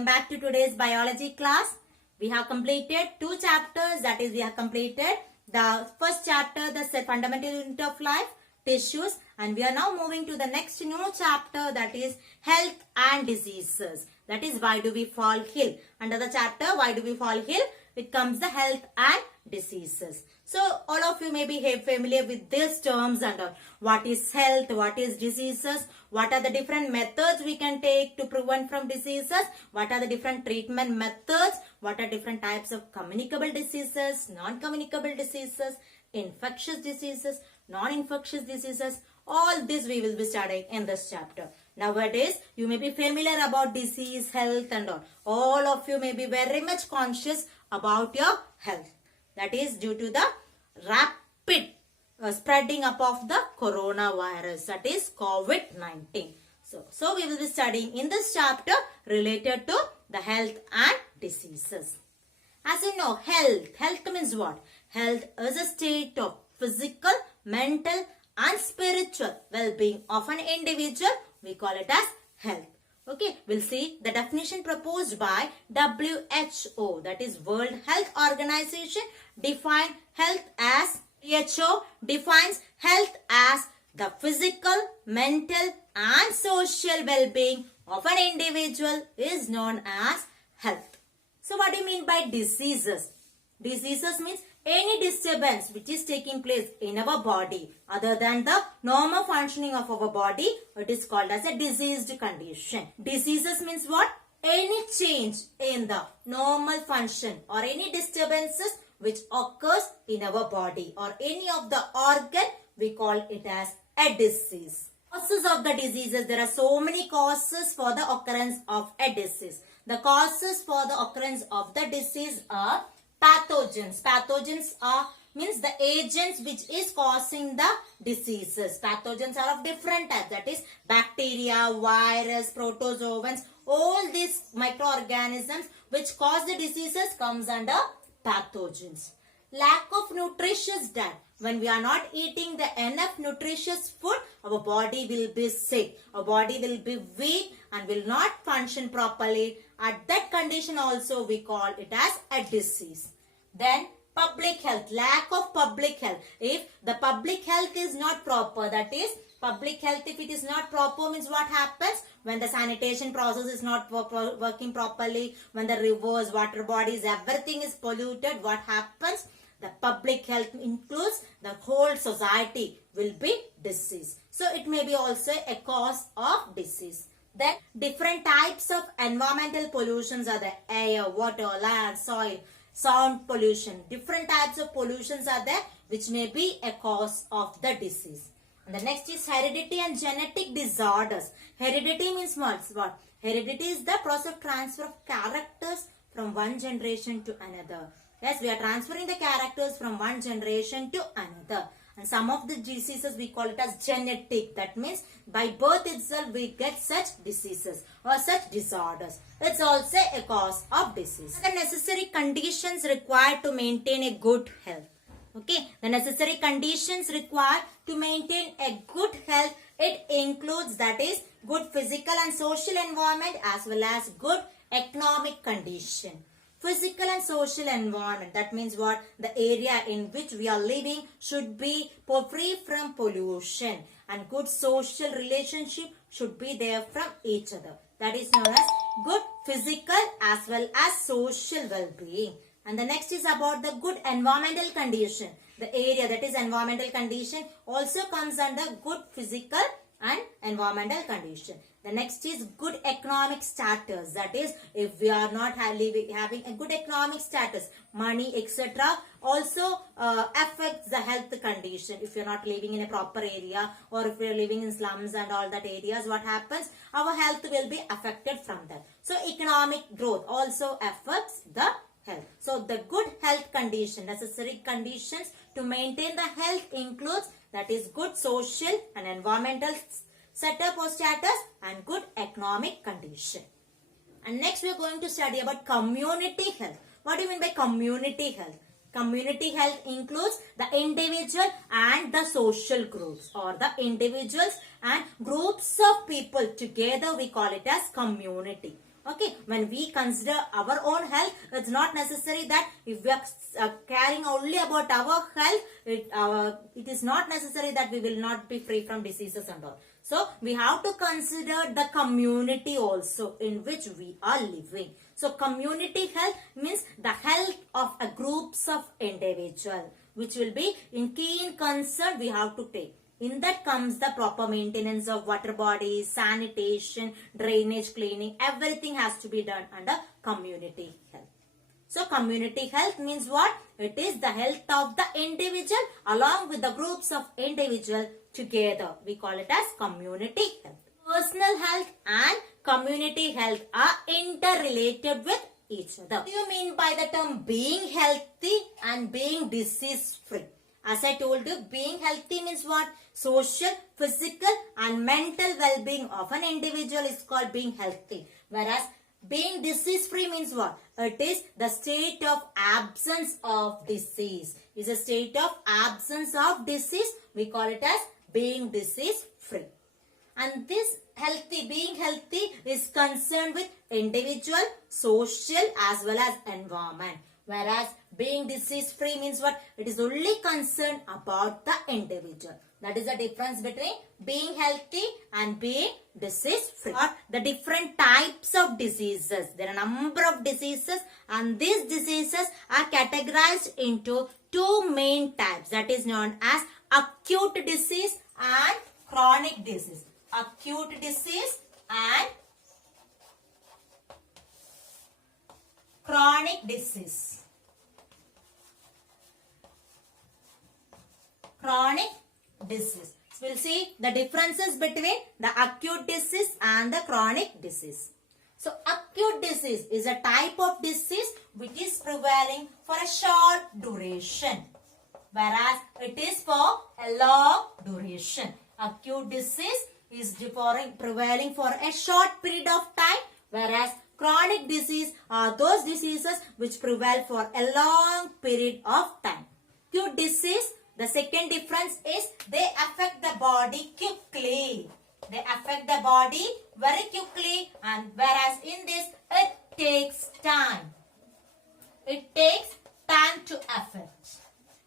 welcome back to today's biology class. We have completed two chapters, that is we have completed the first chapter, the fundamental unit of life, tissues, and we are now moving to the next new chapter, that is health and diseases. That is why do we fall ill. Under the chapter why do we fall ill, it comes the health and diseases. So all of you may be familiar with these terms and all. What is health, what is diseases, what are the different methods we can take to prevent from diseases, what are the different treatment methods, what are different types of communicable diseases, non-communicable diseases, infectious diseases, non-infectious diseases. All this we will be studying in this chapter. Nowadays, you may be familiar about disease, health and all. All of you may be very much conscious about your health. That is due to the rapid spreading up of the coronavirus, that is COVID-19. So we will be studying in this chapter related to the health and diseases. As you know, health means what? Health is a state of physical, mental and spiritual well-being of an individual. We call it as health. Okay, we'll see the definition proposed by WHO, that is World Health Organization, define health as, WHO defines health as the physical, mental and social well-being of an individual is known as health. So what do you mean by diseases? Diseases means any disturbance which is taking place in our body other than the normal functioning of our body, it is called as a diseased condition. Diseases means what? Any change in the normal function or any disturbances which occurs in our body or any of the organ, we call it as a disease. Causes of the diseases, there are so many causes for the occurrence of a disease. The causes for the occurrence of the disease are pathogens. Pathogens are means the agents which is causing the diseases. Pathogens are of different types, that is bacteria, virus, protozoans, all these microorganisms which cause the diseases comes under pathogens. Lack of nutritious diet. When we are not eating the enough nutritious food, our body will be sick. Our body will be weak and will not function properly. At that condition also we call it as a disease. Then public health. Lack of public health. If the public health is not proper, that is public health, if it is not proper means what happens? When the sanitation process is not working properly, when the rivers, water bodies, everything is polluted, what happens? The public health includes the whole society will be disease. So it may be also a cause of disease. Then different types of environmental pollutions are there. Air, water, land, soil, sound pollution. Different types of pollutions are there which may be a cause of the disease. And the next is heredity and genetic disorders. Heredity means what? Heredity is the process of transfer of characters from one generation to another. Yes, we are transferring the characters from one generation to another. And some of the diseases we call it as genetic. That means by birth itself we get such diseases or such disorders. It's also a cause of disease. The necessary conditions required to maintain a good health. Okay, the necessary conditions required to maintain a good health, it includes, that is, good physical and social environment as well as good economic condition. Physical and social environment, that means what? The area in which we are living should be free from pollution and good social relationship should be there from each other. That is known as good physical as well as social well-being. And the next is about the good environmental condition. The area, that is environmental condition, also comes under good physical and environmental condition. The next is good economic status. That is, if we are not having a good economic status, money, etc., also affects the health condition. If you are not living in a proper area or if we are living in slums and all that areas, what happens? Our health will be affected from that. So economic growth also affects the health. So the good health condition, necessary conditions to maintain the health includes, that is good social and environmental setup or status and good economic condition. And next we are going to study about community health. What do you mean by community health? Community health includes the individual and the social groups, or the individuals and groups of people together we call it as community. Okay, when we consider our own health, it's not necessary that if we are caring only about our health, it is not necessary that we will not be free from diseases and all. So we have to consider the community also in which we are living. So community health means the health of a groups of individual, which will be in keen concern we have to take. In that comes the proper maintenance of water bodies, sanitation, drainage, cleaning. Everything has to be done under community health. So community health means what? It is the health of the individual along with the groups of individual together. We call it as community health. Personal health and community health are interrelated with each other. What do you mean by the term being healthy and being disease free? As I told you, being healthy means what? Social, physical and mental well-being of an individual is called being healthy. Whereas being disease free means what? It is the state of absence of disease. It's a state of absence of disease. We call it as being disease free. And this being healthy is concerned with individual, social as well as environment. Whereas being disease free means what? It is only concerned about the individual. That is the difference between being healthy and being disease free. Or the different types of diseases. There are a number of diseases and these diseases are categorized into two main types. That is known as acute disease and chronic disease. Acute disease and chronic disease. Chronic disease. So we'll see the differences between the acute disease and the chronic disease. So acute disease is a type of disease which is prevailing for a short duration, whereas it is for a long duration. Acute disease is prevailing for a short period of time, whereas chronic disease are those diseases which prevail for a long period of time. Acute disease, the second difference is they affect the body quickly. They affect the body very quickly, and whereas in this it takes time. It takes time to affect.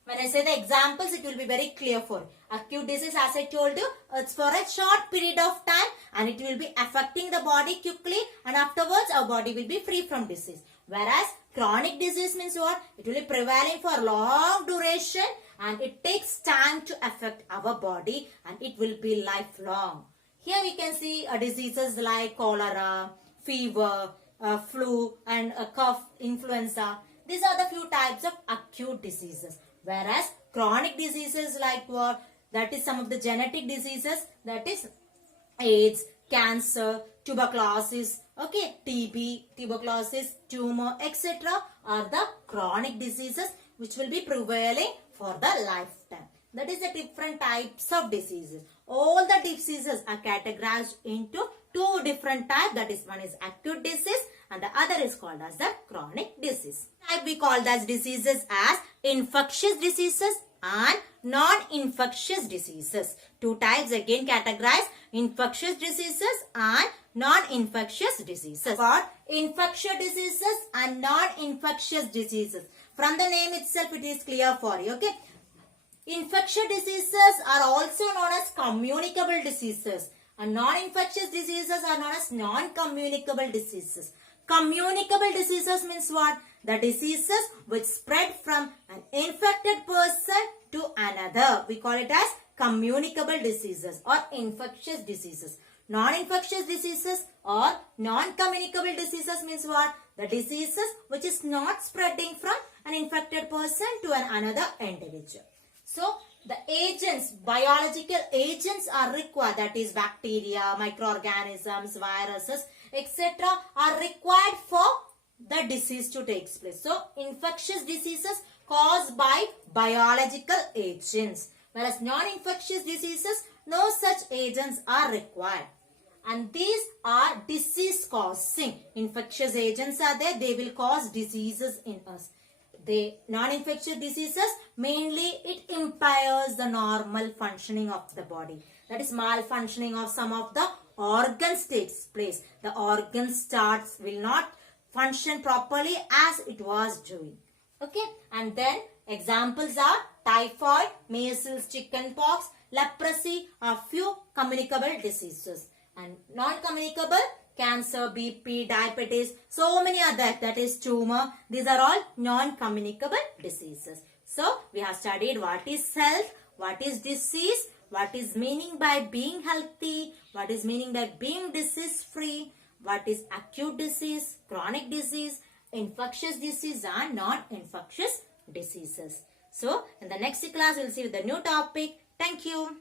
When I say the examples, it will be very clear for you. Acute disease, as I told you, it's for a short period of time and it will be affecting the body quickly, and afterwards our body will be free from disease. Whereas chronic disease means what? It will be prevailing for long duration and it takes time to affect our body and it will be lifelong. Here we can see diseases like cholera, fever, flu and cough, influenza. These are the few types of acute diseases. Whereas chronic diseases like what? That is some of the genetic diseases, that is AIDS, cancer, tuberculosis, okay, TB, tuberculosis, tumor, etc. are the chronic diseases which will be prevailing for the lifetime. That is the different types of diseases. All the diseases are categorized into two different types. That is, one is acute disease and the other is called as the chronic disease. Type we call as diseases as infectious diseases and non-infectious diseases. Two types again categorized: infectious diseases and non-infectious diseases. For infectious diseases and non-infectious diseases, from the name itself it is clear for you. Okay. Infectious diseases are also known as communicable diseases and non-infectious diseases are known as non-communicable diseases. Communicable diseases means what? The diseases which spread from an infected person to another. We call it as communicable diseases or infectious diseases. Non-infectious diseases or non-communicable diseases means what? The diseases which is not spreading from an infected person to another individual. So, the agents, biological agents are required, that is bacteria, microorganisms, viruses, etc. are required for the disease to take place. So, infectious diseases caused by biological agents, whereas non-infectious diseases, no such agents are required. And these are disease causing. Infectious agents are there, they will cause diseases in us. The non-infectious diseases, mainly it impairs the normal functioning of the body. That is malfunctioning of some of the organ takes place. The organ will not function properly as it was doing. Okay, and then examples are typhoid, measles, chickenpox, leprosy are few communicable diseases. And non-communicable, cancer, BP, diabetes, so many other, that is tumor. These are all non-communicable diseases. So, we have studied what is health, what is disease, what is meaning by being healthy, what is meaning by being disease-free, what is acute disease, chronic disease, infectious disease and non-infectious diseases. So, in the next class, we'll see with the new topic. Thank you.